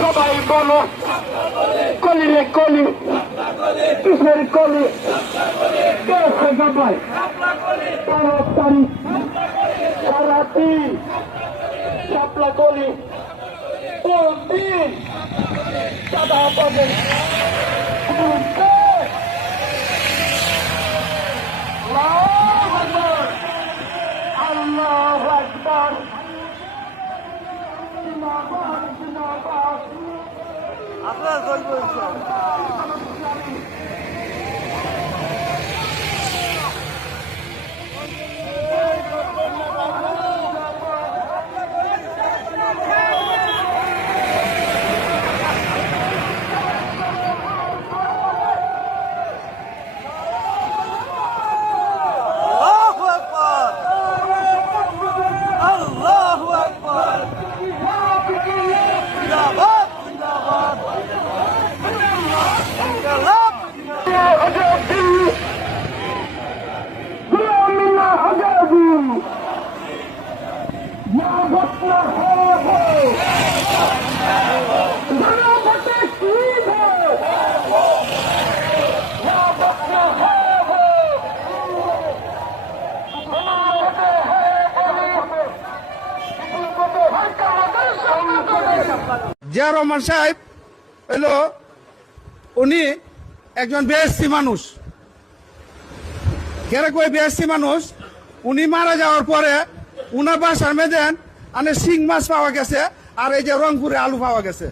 সবাই বলো কলি রে কলি কিসের কলি কে সবাই তাড়াতাড়ি সারাতি শাপলা কলি কোন দিন দাদা পাবেন আল্লাহু আকবার জিন্দাবাদ জিন্দাবাদ আপনারা জয় বলছেন জিয়া রহমান সাহেব হলো উনি একজন বেহেশতি মানুষ। কেরে কই বেহেশতি মানুষ? উনি মারা যাওয়ার পরে উনার বাসার মেদেন শিং মাছ পাওয়া গেছে আর এই যে রংপুরে আলু পাওয়া গেছে।